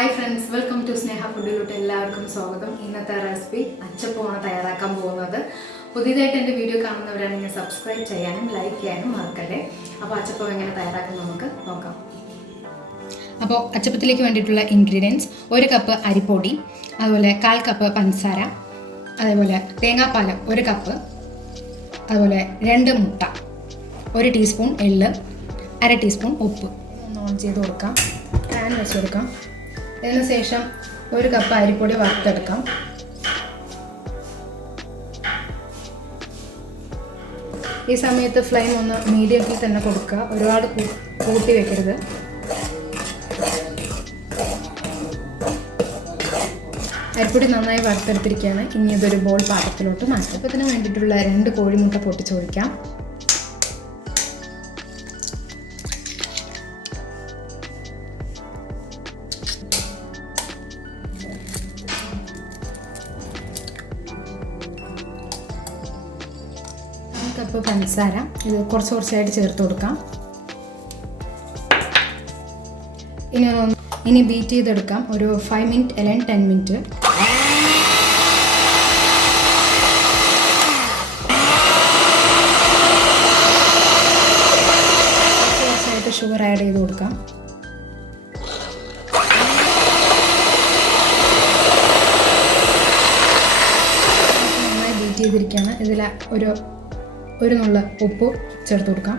Hi friends, welcome to Sneha Foodilotte. എല്ലാവർക്കും സ്വാഗതം. ഇന്നത്തെ റെസിപ്പി അച്ചപ്പമാണ് തയ്യാറാക്കാൻ പോകുന്നത്. പുതിയതായിട്ട് എൻ്റെ വീഡിയോ കാണുന്നവരാണെങ്കിൽ സബ്സ്ക്രൈബ് ചെയ്യാനും ലൈക്ക് ചെയ്യാനും മറക്കല്ലേ. അപ്പോൾ അച്ചപ്പം എങ്ങനെ തയ്യാറാക്കുന്നത് നമുക്ക് നോക്കാം. അപ്പോൾ അച്ചപ്പത്തിലേക്ക് വേണ്ടിയിട്ടുള്ള ഇൻഗ്രീഡിയൻസ്: 1 കപ്പ് അരിപ്പൊടി, അതുപോലെ 1/4 കപ്പ് പഞ്ചസാര, അതേപോലെ തേങ്ങാപ്പാൽ 1 കപ്പ്, അതുപോലെ 2 മുട്ട, 1 ടീസ്പൂൺ എള്ള്, 1/2 ടീസ്പൂൺ ഉപ്പ്. ഒന്ന് ഓൺ ചെയ്ത് കൊടുക്കാം. പാൻ വെച്ച് കൊടുക്കാം. ഇതിന് ശേഷം 1 കപ്പ് അരിപ്പൊടി വറുത്തെടുക്കാം. ഈ സമയത്ത് ഫ്ലെയിം ഒന്ന് മീഡിയത്തിൽ തന്നെ കൊടുക്കുക, ഒരുപാട് കൂട്ടി വെക്കരുത്. അരിപ്പൊടി നന്നായി വറുത്തെടുത്തിരിക്കുകയാണ്. ഇനി ഇതൊരു ബോൾ പാത്രത്തിലോട്ട് മാറ്റാം. അപ്പോൾ ഇതിന് വേണ്ടിയിട്ടുള്ള 2 കോഴിമുട്ട പൊട്ടിച്ച് ഒഴിക്കാം. കപ്പ് പഞ്ചസാര ഇത് കുറച്ചായിട്ട് ചേർത്ത് കൊടുക്കാം. ഇനി ബീറ്റ് ചെയ്തെടുക്കാം. ഒരു 5 മിനിറ്റ് അല്ലെങ്കിൽ 10 മിനിറ്റ്. കുറച്ചായിട്ട് ഷുഗർ ആഡ് ചെയ്ത് കൊടുക്കാം. നന്നായി ബീറ്റ് ചെയ്തിരിക്കുകയാണ്. ഇതിൽ ഒരു നുള്ള ഉപ്പ് ചേർത്ത് കൊടുക്കാം.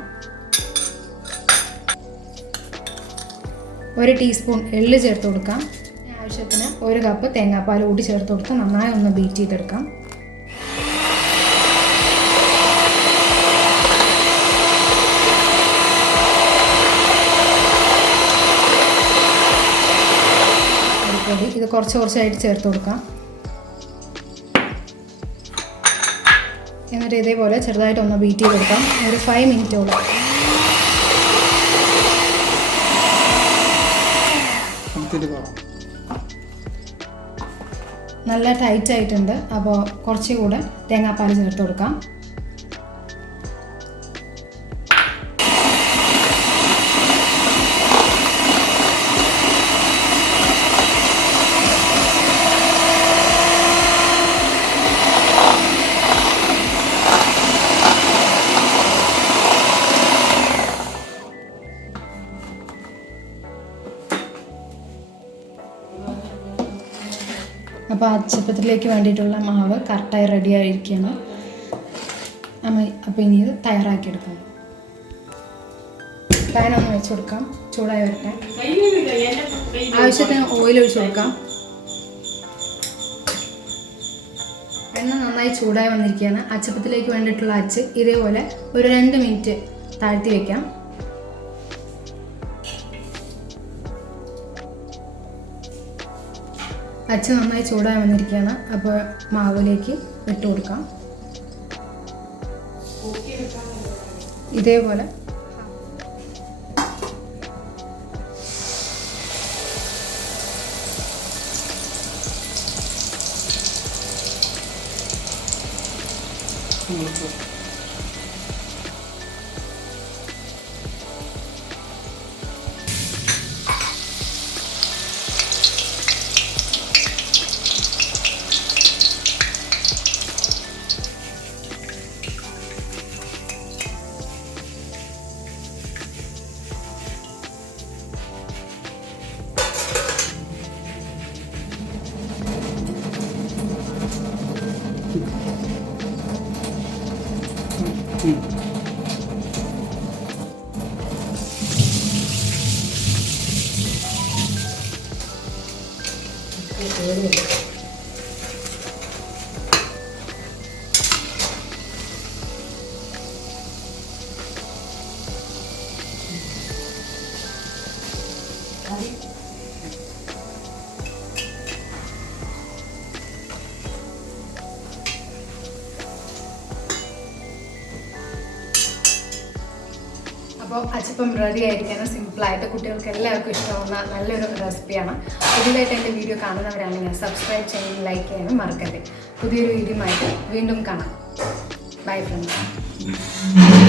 1 ടീസ്പൂൺ എള്ള് ചേർത്ത് കൊടുക്കാം. ആവശ്യത്തിന് 1 കപ്പ് തേങ്ങാപ്പാൽ കൂടി ചേർത്ത് കൊടുത്ത് നന്നായി ഒന്ന് ബീറ്റ് ചെയ്തെടുക്കാം. അരിപ്പൊടി ഇത് കുറച്ചായിട്ട് ചേർത്ത് കൊടുക്കാം. എന്നിട്ട് ഇതേപോലെ ചെറുതായിട്ടൊന്ന് ബീറ്റ് ചെയ്ത് കൊടുക്കാം. ഒരു 5 മിനിറ്റോളം. നല്ല ടൈറ്റ് ആയിട്ടുണ്ട്. അപ്പോൾ കുറച്ചുകൂടെ തേങ്ങാപ്പാൽ ചേർത്ത് കൊടുക്കാം. അപ്പോൾ അച്ചപ്പത്തിലേക്ക് വേണ്ടിയിട്ടുള്ള മാവ് കറക്റ്റായി റെഡി ആയിരിക്കുകയാണ്. അപ്പോൾ ഇനി ഇത് തയ്യാറാക്കിയെടുക്കാം. പാൻ ഒന്ന് വെച്ച് കൊടുക്കാം. ചൂടായി വരട്ടെ. ആവശ്യത്തിന് ഓയിൽ ഒഴിച്ച് കൊടുക്കാം. എണ്ണ നന്നായി ചൂടായി വന്നിരിക്കുകയാണ്. അച്ചപ്പത്തിലേക്ക് വേണ്ടിയിട്ടുള്ള അച്ച് ഇതേപോലെ ഒരു 2 മിനിറ്റ് താഴ്ത്തി വയ്ക്കാം. അച്ച് നന്നായി ചൂടായി വന്നിരിക്കുകയാണ്. അപ്പോൾ മാവിലേക്ക് ഇട്ട് കൊടുക്കാം. ഇതേപോലെ അപ്പോൾ അച്ചപ്പം റെഡി ആയിരിക്കണം. സിമ്പിളായിട്ട് കുട്ടികൾക്ക് എല്ലാവർക്കും ഇഷ്ടമാവുന്ന നല്ലൊരു റെസിപ്പിയാണ്. പുതിയതായിട്ട് എൻ്റെ വീഡിയോ കാണുന്നവരാണെങ്കിൽ സബ്സ്ക്രൈബ് ചെയ്യാനും ലൈക്ക് ചെയ്യാനും മറക്കരുത്. പുതിയൊരു വീഡിയോ ആയിട്ട് വീണ്ടും കാണാം. Bye friends.